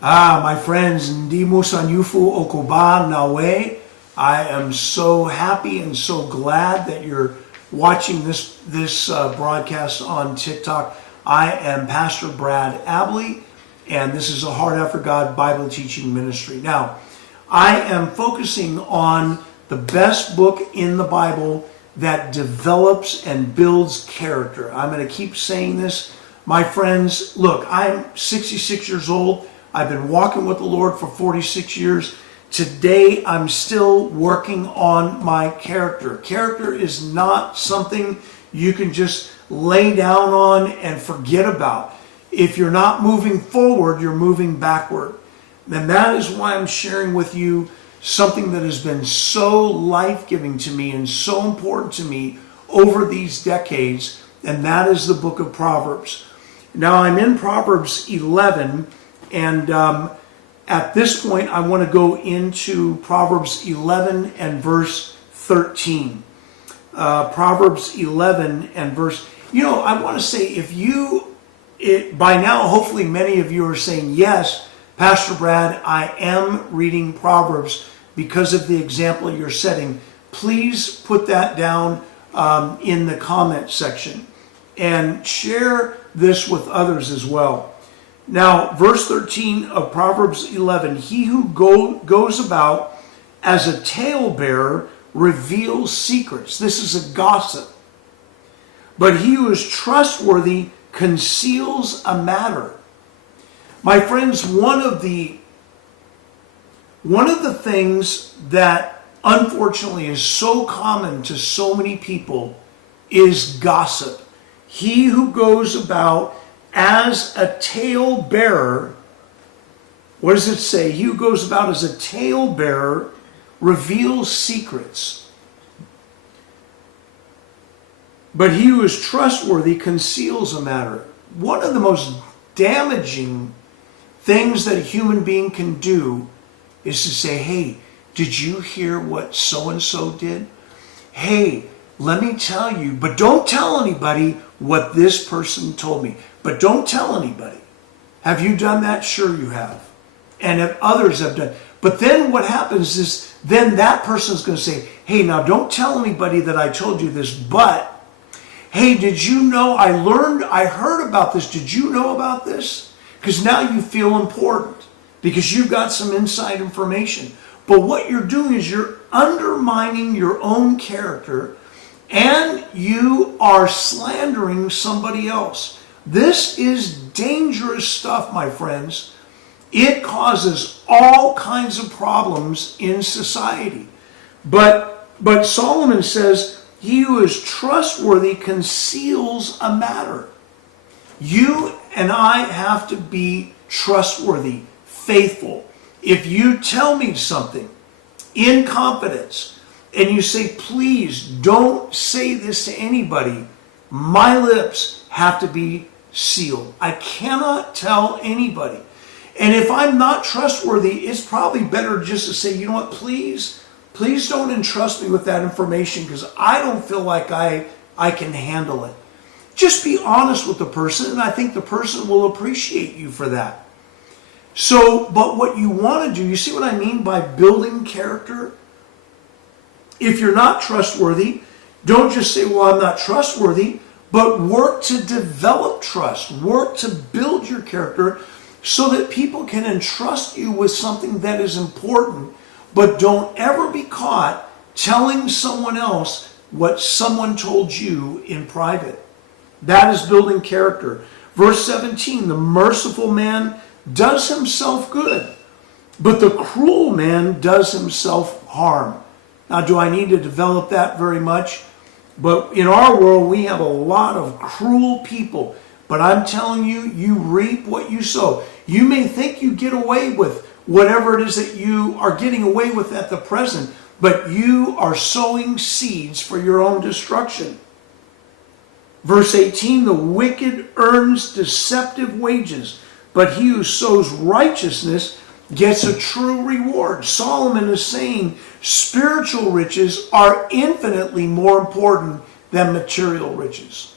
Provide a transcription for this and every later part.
My friends, Ndimo Sanyufu Okoba Nawe. I am so happy and so glad that you're watching this broadcast on TikTok. I am Pastor Brad Abley, and this is a Heart After God Bible teaching ministry. Now, I am focusing on the best book in the Bible that develops and builds character. I'm going to keep saying this. My friends, look, I'm 66 years old. I've been walking with the Lord for 46 years. Today, I'm still working on my character. Character is not something you can just lay down on and forget about. If you're not moving forward, you're moving backward. And that is why I'm sharing with you something that has been so life-giving to me and so important to me over these decades, and that is the book of Proverbs. Now, I'm in Proverbs 11, and at this point, I want to go into Proverbs 11 and verse 13. Proverbs 11 and verse... I want to say, by now, hopefully many of you are saying, yes, Pastor Brad, I am reading Proverbs because of the example you're setting. Please put that down in the comment section and share this with others as well. Now, verse 13 of Proverbs 11, he who goes about as a talebearer reveals secrets. This is a gossip. But he who is trustworthy conceals a matter. My friends, one of the things that unfortunately is so common to so many people is gossip. He who goes about as a talebearer, what does it say? He who goes about as a talebearer reveals secrets. But he who is trustworthy conceals a matter. One of the most damaging things that a human being can do is to say, hey, did you hear what so-and-so did? Hey, let me tell you, but don't tell anybody what this person told me. But don't tell anybody. Have you done that? Sure you have. And if others have done. But then what happens is, then that person is going to say, hey, now don't tell anybody that I told you this, but hey, did you know I heard about this. Did you know about this? Because now you feel important because you've got some inside information. But what you're doing is you're undermining your own character and you are slandering somebody else. This is dangerous stuff, my friends. It causes all kinds of problems in society. But Solomon says, he who is trustworthy conceals a matter. You and I have to be trustworthy, faithful. If you tell me something in confidence and you say, please don't say this to anybody, my lips have to be sealed. I cannot tell anybody. And if I'm not trustworthy, it's probably better just to say, you know what, please don't entrust me with that information because I don't feel like I can handle it. Just be honest with the person, and I think the person will appreciate you for that. So, but what you want to do, you see what I mean by building character? If you're not trustworthy, don't just say, well, I'm not trustworthy, but work to develop trust. Work to build your character so that people can entrust you with something that is important. But don't ever be caught telling someone else what someone told you in private. That is building character. Verse 17, the merciful man does himself good, but the cruel man does himself harm. Now, do I need to develop that very much? But in our world, we have a lot of cruel people. But I'm telling you, you reap what you sow. You may think you get away with whatever it is that you are getting away with at the present, but you are sowing seeds for your own destruction. Verse 18, the wicked earns deceptive wages, but he who sows righteousness gets a true reward. Solomon is saying spiritual riches are infinitely more important than material riches.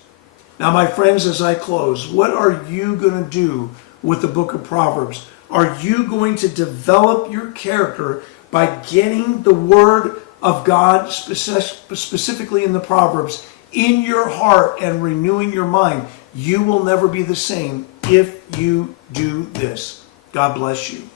Now, my friends, as I close, what are you going to do with the book of Proverbs? Are you going to develop your character by getting the Word of God, specifically in the Proverbs, in your heart and renewing your mind? You will never be the same if you do this. God bless you.